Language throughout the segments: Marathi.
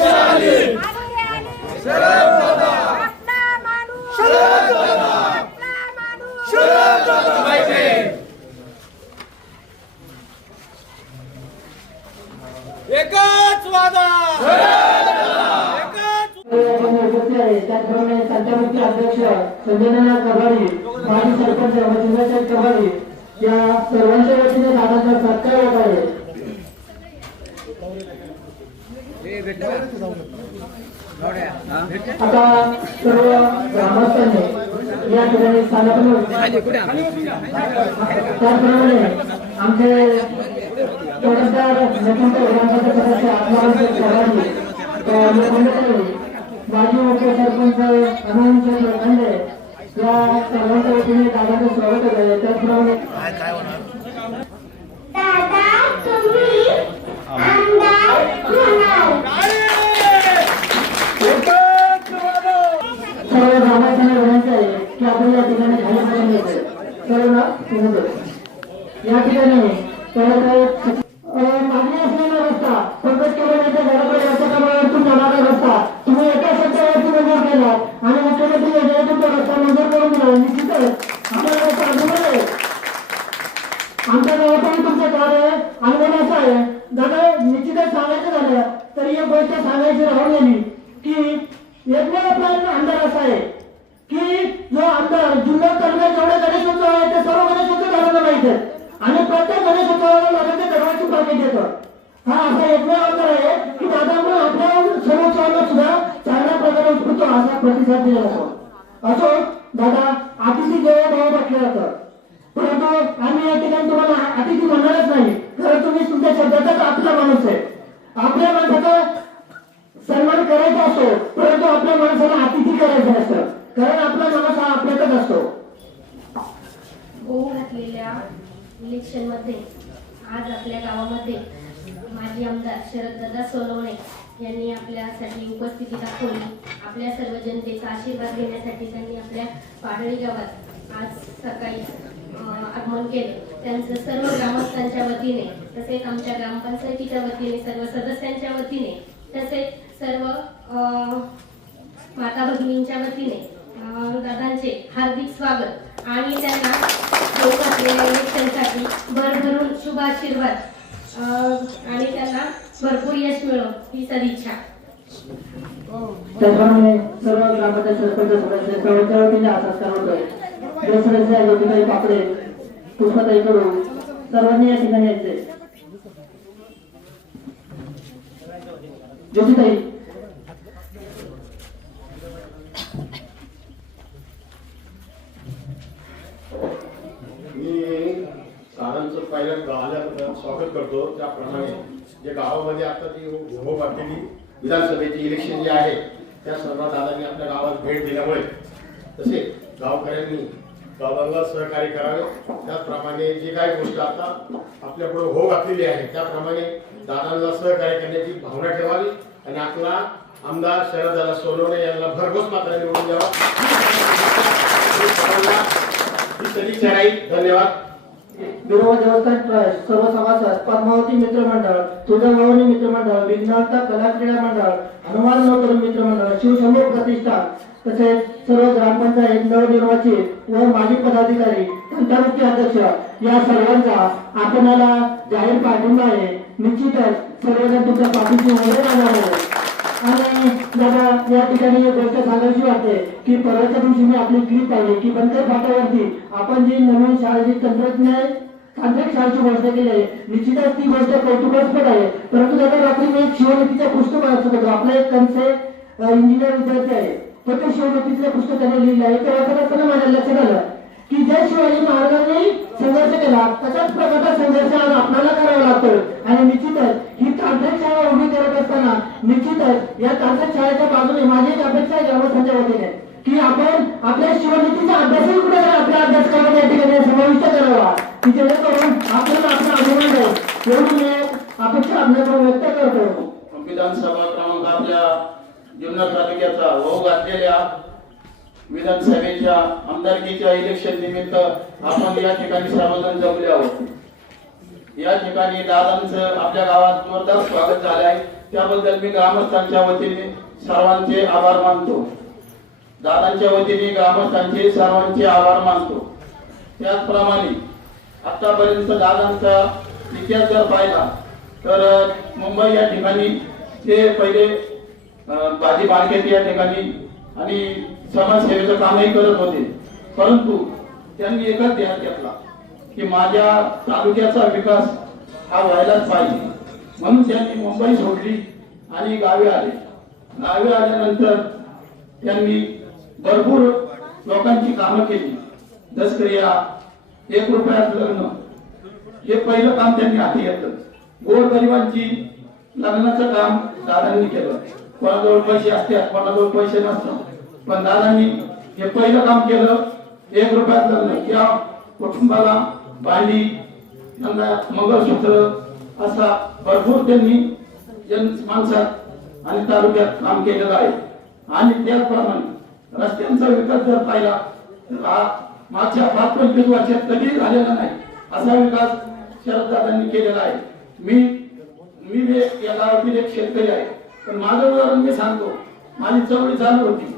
आहे त्याचप्रमाणे संचालक अध्यक्ष संजयनाथ कबाडी माजी सरपंच वसुंधरासाहेब कबाडी या सर्वांच्या वतीने दादाचा सत्कार होत आहे आता सर्व ग्रामस्थांनी या ठिकाणी स्थानापन्न त्याचप्रमाणे आमचे तोडदार नेतृत्व विधानसभा सदस्य आत्माराम अनंत लोखंडे या सर्वांच्या वतीने दादाचं स्वागत आहे त्याचप्रमाणे सर्व ग्रामस्थांना विनंती आहे की आपण या ठिकाणी खाली बसून घ्यायचं सर्व ना या ठिकाणी परत मागणी असलेला रस्ता पंकज केवळाच्या घराकडे रस्ता कामावरतून जाणारा रस्ता तुम्ही एका शब्दावरती मंजूर केला आणि मुख्यमंत्री योजनेतून तो रस्ता मंजूर करून दिला निश्चितच आपल्याला रस्ता अनुभव आहे आमच्या गावातही तुमचं कार्य अनुमानाचं आहे दादा निश्चितच सांगायचं झालं तर एक गोष्ट सांगायची राहून गेली की एकमेव आपला आमदार असा आहे की जो आमदार जुन्नर तालुक्यात जेवढे गणेशोत्सव आहे ते सर्व गणेशोत्सव झालेलं माहिती आहे आणि प्रत्येक गणेशोत्सवाला लागेल ते दरवाजची हा असा एकमेव आहे की दादामुळे आपल्या सुद्धा चांगल्या प्रकारे असा प्रतिसाद दिला जातो. असो दादा अतिथी भाव म्हटलं जातं. परंतु आम्ही या ठिकाणी तुम्हाला अतिथी म्हणणारच नाही. कारण तुम्ही तुमच्या शब्दाचाच आपला माणूस आहे. आपल्या माणसाचा सन्मान करायचा असतो परंतु आपल्या माणसाला अतिथी करायचं असतं कारण आपला माणूस हा आपल्यातच असतो. होऊ घातलेल्या इलेक्शनमध्ये आज आपल्या गावामध्ये माजी आमदार शरददादा सोनवणे यांनी आपल्यासाठी उपस्थिती दाखवली आपल्या सर्व जनतेचा आशीर्वाद घेण्यासाठी त्यांनी आपल्या पाडळी गावात आज सकाळी आगमन केले. त्यांचं सर्व ग्रामस्थांच्या वतीने तसेच आमच्या ग्रामपंचायतीच्या वतीने सर्व सदस्यांच्या वतीने तसेच सर्व माता भगिनींच्या वतीने दादांचे हार्दिक स्वागत आणि त्यांना होऊ भरभरून शुभ आशीर्वाद. आणि त्यांना भरपूर यश मिळो ही सदिच्छा. त्याचप्रमाणे सर्व ग्रामपंचायत सरपंच सदस्य सर्वांच्या वतीने हा सत्कार होतोय पापडे पुष्पाताई कडू सर्वांनी या ठिकाणी यायचे. ज्योतिताई मी सारांचं पहिल्या गावाला स्वागत करतो. त्याप्रमाणे जे गावामध्ये आता जी उभं वाटलेली विधानसभेची इलेक्शन जे आहे त्या सर्वात दादांनी आपल्या गावात भेट दिल्यामुळे तसे गावकऱ्यांनी गावांना सहकार्य करावे. त्याचप्रमाणे जे काही गोष्ट आता आपल्याकडे हो घातलेली आहे त्याप्रमाणे दादांना सहकार्य करण्याची भावना ठेवावी आणि आपला आमदार शरददादा सोनवणे यांना भरघोस मात्र निवडून द्यावा. ही सदिच्छा राहील. धन्यवाद. विरोध देवस्थान ट्रस्ट सर्व सभासद पद्मावती मित्र मंडळ तुळजाभवानी मित्र मंडळ विघ्नहर्ता कला क्रीडा मंडळ हनुमान नवकर मित्र मंडळ शिवशंभू प्रतिष्ठान तसेच सर्व ग्रामपंचायत नवनिर्वाचित व माजी पदाधिकारी तंटामुख्य अध्यक्ष या सर्वांचा आपणाला जाहीर पाठिंबा आहे. निश्चितच सर्वजण तुमच्या पाठीशी उभे राहणार आहे आणि दादा या ठिकाणी एक गोष्ट सांगायची वाटते की परवाच्या दिवशी मी आपली क्लिप पाहिली की बंदर फाट्यावरती आपण जी नवीन शाळेची तंत्रज्ञान तांत्रिक शाळेची गोष्ट केली आहे निश्चितच ती गोष्ट कौतुकास्पद आहे परंतु दादा रात्री मी एक शिवनीतीचं पुस्तक वाचत होतो आपला एक त्यांचे इंजिनियर विद्यार्थी आहे तर ते शिवनीतीचं पुस्तक त्याने लिहिलं आहे ते वाचत असताना माझ्या लक्षात आलं की ज्या शिवाजी महाराजांनी संघर्ष केला तशाच प्रकारचा संघर्ष आज आपल्याला करावा लागतो। आणि निश्चितच ही तांत्रिक शाळा उभी करत असताना निश्चितच या तांत्रिक शाळेच्या बाजूने माझी एक अपेक्षा आहे ग्रामस्थांच्या वतीने की आपण आपल्या शिवनीतीचा अभ्यासही कुठे आपल्या अभ्यासक्रमात या ठिकाणी समाविष्ट करावा. की जेणेकरून आपल्याला एवढी अपेक्षा आपल्याकडून व्यक्त करतो. विधानसभा क्रमांक आपल्या जुन्नर तालुक्याचा भाऊ घातलेल्या विधानसभेच्या आमदारकीच्या इलेक्शन निमित्त आपण या ठिकाणी सर्वजण जमले आहोत. या ठिकाणी दादांचं आपल्या गावात जोरदार स्वागत झालं आहे. त्याबद्दल मी ग्रामस्थांच्या वतीने सर्वांचे आभार मानतो. दादांच्या वतीने ग्रामस्थांचे सर्वांचे आभार मानतो. त्याचप्रमाणे आतापर्यंत दादांचा इतिहास जर पाहिला तर मुंबई या ठिकाणी ते पहिले भाजी मार्केट या ठिकाणी आणि समाजसेवेचं कामही करत होते. परंतु त्यांनी एकच ध्यान घेतला की माझ्या तालुक्याचा विकास हा व्हायलाच पाहिजे. म्हणून त्यांनी मुंबई सोडली आणि गावी आले. गावी आल्यानंतर त्यांनी भरपूर लोकांची कामं केली. दसक्रिया एक रुपयात लग्न हे पहिलं काम त्यांनी हाती घेतलं. गोरगरिबांची लग्नाचं काम दादांनी केलं. कोणाजवळ पैसे असतात कोणाजवळ पैसे नसतात. पण दादांनी हे पहिलं काम केलं एक रुपयात लग्न या कुटुंबाला बाली त्यांना मंगळसूत्र असा भरपूर त्यांनी जन माणसात आणि तालुक्यात काम केलेलं आहे. आणि त्याचप्रमाणे रस्त्यांचा विकास जर पाहिला तर मागच्या पाच पंचवीस वर्षात कधीही झालेला नाही असा विकास शरददादांनी केलेला आहे. मी मी हे या गावातील एक शेतकरी आहे. पण माझं उदाहरण मी सांगतो. माझी चवळी चालू होती.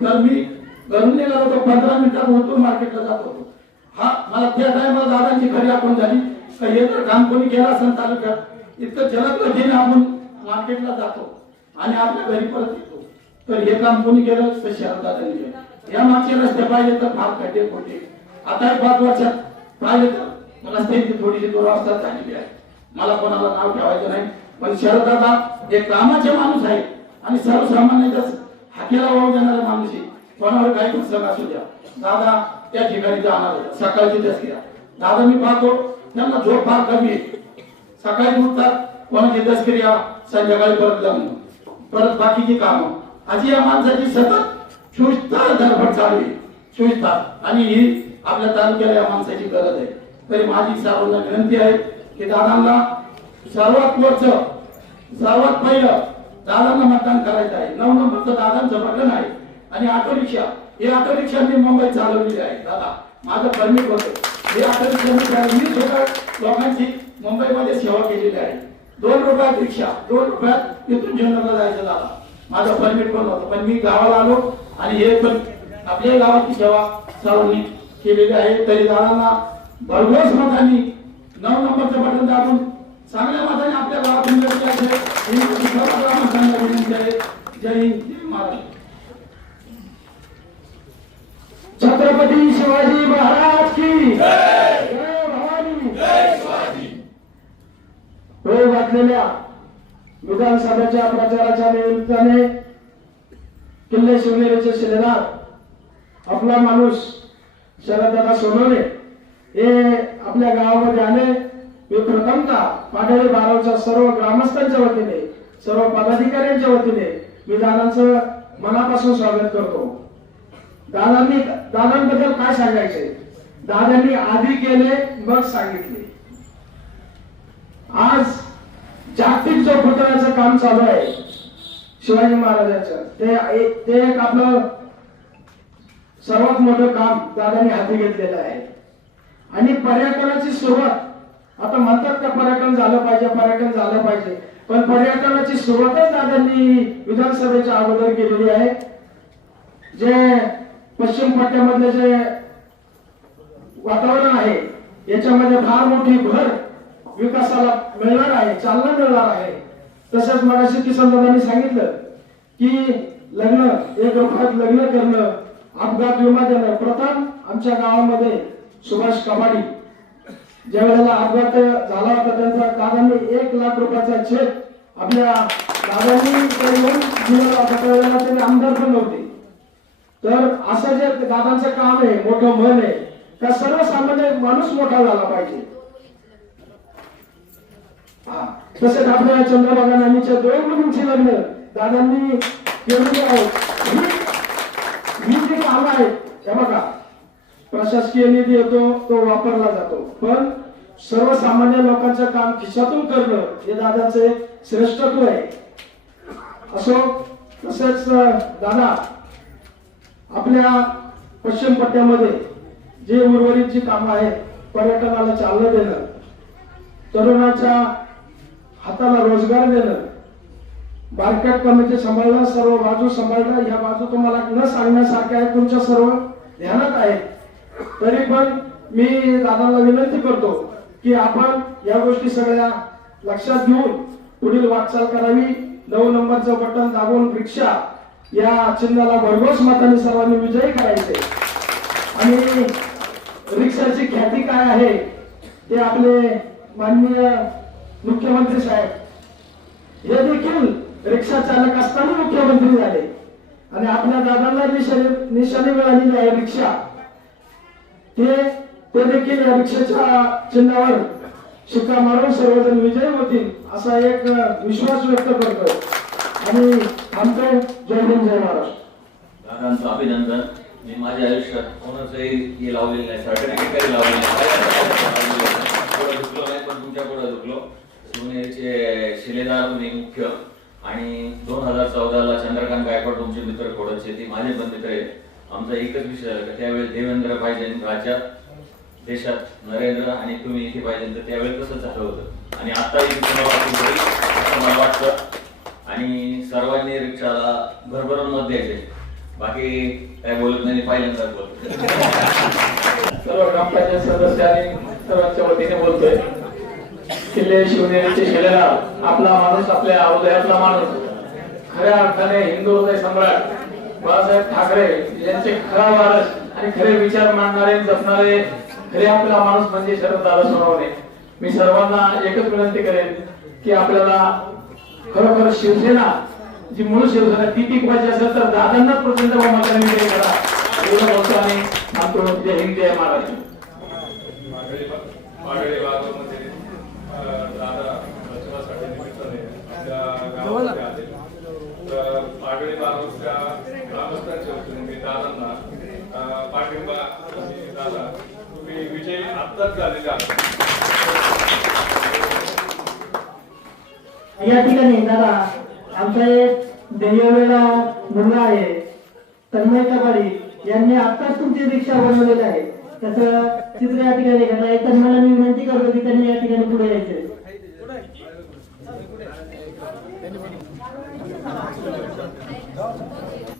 तर मी घरून निघालो होतो पंधरा मिनिटात होतो मार्केटला जात होतो. हा मला त्या टायमाला दादांची खरी आपण झाली. तर हे तर काम कोणी केलं असेल तालुक्यात? इतकं जलद गतीने आपण मार्केटला जातो आणि आपल्या घरी परत येतो. तर हे काम कोणी केलं? तर शरददादांनी केलं. या मागचे रस्ते पाहिले तर फार खड्डे खोटे. आता एक पाच वर्षात पाहिले तर रस्त्याची थोडीशी दुरावस्था झालेली आहे. मला कोणाला नाव ठेवायचं नाही. पण शरदादा हे कामाचे माणूस आहे. आणि सर्वसामान्य हाकेला वाहू देणारा माणूस आहे. कोणावर काही पुस्तक असू द्या. दादा त्या ठिकाणी जाणार सकाळची दसऱ्या दादा मी पाहतो. त्यांना झोप फार कमी आहे. सकाळी उठतात कोणाची दसक्रिया संध्याकाळी परत जाऊन. परत बाकीची कामं. अशी या माणसाची सतत चोवीस तास धडपड चालू आहे चोवीस तास आणि ही आपल्या तालुक्याला या माणसाची गरज आहे. तरी माझी सर्वांना विनंती आहे की दादांना सर्वात वरच सर्वात पहिलं दादांना मतदान करायचं आहे. नऊ नंबरचं दादांचं बटन आहे. आणि ऑटो रिक्षा हे ऑटो रिक्षा मी मुंबईत चालवलेली आहे. दादा माझं परमिट होतं. हे ऑटो रिक्षा मी मी सुद्धा लोकांची मुंबईमध्ये सेवा केलेली आहे. दोन रुपयात रिक्षा दोन रुपयात तिथून जनरलला जायचं दादा. माझं परमिट पण होतं. पण मी गावाला आलो. आणि हे पण आपल्या गावाची सेवा सर्वांनी केलेली आहे. तरी दादांना भरघोस मतांनी नऊ नंबरचं बटन दाबून चांगल्या मताने आपल्या गावात विनंती आहे. ही सर्व ग्रामस्थांना विनंती आहे. जय हिंद जय महाराष्ट्र. छत्रपती शिवाजी महाराज की घातलेल्या विधानसभेच्या प्रचाराच्या निमित्ताने किल्ले शिवनेरीचे शिलेदार आपला माणूस शरददादा सोनवणे हे आपल्या गावामध्ये आले. मी प्रथमतः पाडळी बारावच्या सर्व ग्रामस्थांच्या वतीने सर्व पदाधिकाऱ्यांच्या वतीने मी दादांचं मनापासून स्वागत करतो. दादांनी दादांबद्दल काय सांगायचे? दादांनी आधी केले मग सांगितले. आज जागतिक जो पुतळ्याचं काम चालू आहे. शिवाजी महाराजांचं. ते एक- ते एक आपलं सर्वात मोठं काम दादांनी हाती घेतलेलं आहे. आणि पर्यटनाची सुरुवात आता म्हणतात का पर्यटन झालं पाहिजे पर्यटन झालं पाहिजे. पण पर्यटनाची सुरुवातच दादांनी विधानसभेच्या अगोदर केलेली आहे. जे पश्चिम पट्ट्यामधले जे वातावरण आहे याच्यामध्ये फार मोठी भर विकासाला मिळणार आहे चालना मिळणार आहे. तसंच मगाशी किसन दादांनी सांगितलं की लग्न एक रुपयात लग्न करणं अपघात विमा देणं. प्रथम आमच्या गावामध्ये सुभाष कबाडी. ज्या वेळेला अपघात झाला होता त्यांचा दादांनी एक लाख रुपयाचा चेक आपल्या दादांनी त्यावेळेला आमदार पण नव्हते. तर असं जे दादांचं काम आहे मोठं मन आहे त्या सर्वसामान्य माणूस मोठा झाला पाहिजे. तसेच आपल्या चंद्रबाबा नानीच्या दोन मुलींची लग्न दादांनी केलेली आहेत ही- जे काम आहे आहेत हे बघा प्रशासकीय निधी येतो तो वापरला जातो. पण सर्वसामान्य लोकांचं काम खिशातून करणं हे दादाचं एक श्रेष्ठत्व आहे. असो तसेच दादा आपल्या पश्चिम पट्ट्यामध्ये जे उर्वरित जी कामं आहेत पर्यटनाला चालना देणं तरुणाच्या हाताला रोजगार देणं. मार्केट कमिटी सांभाळणं सर्व बाजू सांभाळणं ह्या बाजू तुम्हाला न सांगण्यासारख्या आहेत तुमच्या सर्व. ध्यानात आहे तरी पण मी दादाला विनंती करतो की आपण या गोष्टी सगळ्या लक्षात घेऊन पुढील वाटचाल करावी. नऊ नंबरचं बटन दाबून रिक्षा या चिन्हाला भरघोस मताने सर्वांनी विजयी करायचे. आणि रिक्षाची ख्याती काय आहे ते आपले माननीय मुख्यमंत्री साहेब हे देखील रिक्षा चालक असताना मुख्यमंत्री झाले. आणि आपल्या दादांना निशाणी निशाणी मिळालेली आहे रिक्षा. ते ते देखील या रिक्षाच्या चिन्हावर शिक्का मारून सर्वजण विजयी होतील असा एक विश्वास व्यक्त करतो. आणि आमचं जय हिंद जय महाराष्ट्र. दादांचं अभिनंदन. मी माझ्या आयुष्यात कोणाचंही हे लावलेलं नाही. सर्टिफिकेट काही लावलेलं नाही. थोडं झुकलो नाही पण तुमच्यापुढे झुकलो शिवनेरीचे शिलेदार तुम्ही मुख्य आणि दोन हजार चौदाला चंद्रकांत गायकवाड तुमचे मित्र कोडचे ते माझे पण मित्र आहेत. आमचा एकच विषय त्यावेळेस देवेंद्र पाहिजे राज्यात देशात नरेंद्र आणि तुम्ही इथे पाहिजे तर त्यावेळी तसंच झालं होतं? आणि आताही तुम्हाला असं मला वाटतं. आणि सर्वांनी रिक्षाला भरभरून मत द्यायचे बाकी काय बोलत नाही पहिल्यांदाच बोलतो सर्व ग्रामपंचायत सदस्य आणि सर्वांच्या वतीने बोलतोय. किल्ले शिवनेरीचे शिलेदार आपला माणूस आपल्या हृदयातला माणूस. खऱ्या अर्थाने हिंदू हृदय सम्राट बाळासाहेब ठाकरे यांचे खरा वारस आणि खरे विचार मांडणारे जपणारे खरे आपला माणूस म्हणजे शरददादा सोनवणे. मी सर्वांना एकच विनंती करेन की आपल्याला खरोखर शिवसेना जी मूळ शिवसेना ती टिकवायची असेल तर दादांना प्रचंड बहुमताने विजयी करा. एवढं बोलतो आणि थांबतो जय हिंद जय महाराष्ट्र गावामध्ये ग्रामस्थांच्या वतीने मी दादांना पाठिंबा दादा तुम्ही विजयी आत्ताच झालेले आहात या ठिकाणी दादा आमचा एक देयवेला मुलगा आहे तन्मय कबाडी. यांनी आत्ताच तुमची रिक्षा बनवलेली आहे. त्याचं चित्र या ठिकाणी घेतलं तन्मयला मी विनंती करतो की त्यांनी या ठिकाणी पुढे यायचे 감사합니다.